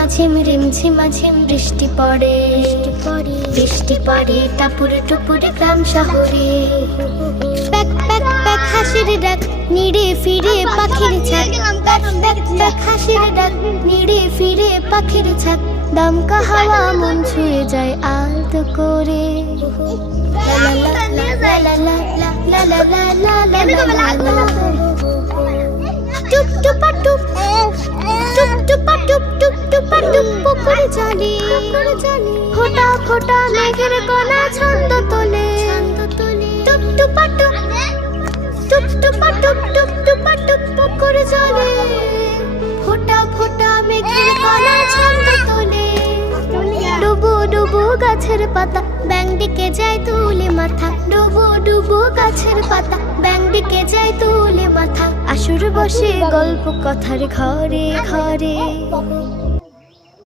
ঝিমাঝিম রিমঝিমাঝিম বৃষ্টি পড়ে, বৃষ্টি পড়ে টাপুরে টুপুরে গ্রাম শহরে। প্যাক প্যাক প্যাক হাসির ডাক, নিড়ে ফিরে পাখির ছাক। প্যাক প্যাক প্যাক হাসির ডাক, নিড়ে ফিরে পাখির ছাক। দমকা হাওয়া মন ছুঁয়ে যায় আলতো করে। লা লা লা লা লা লা লা লা লা লা লা লা লা। টুপ টুপা টুপ, টুপ টুপা টুপ, টুপ টুপা টুপ পুকুরে জলে। ফোঁটা ফোঁটা মেঘের কণা ছন্দ তোলে। টুপ টুপা টুপ, টুপ টুপা টুপ, টুপ টুপা টুপ পুকুরে জলে। ফোঁটা ফোঁটা মেঘের কণা ছন্দ তোলে। ডুবু ডুবু গাছের পাতা, ব্যাঙ দিকে যায় তুলে মাথা। ডুবু ডুবু গাছের পাতা, ব্যাঙ দিকে যায় তুলে মাথা। আসর বসে গল্প কথার ঘরে ঘরে।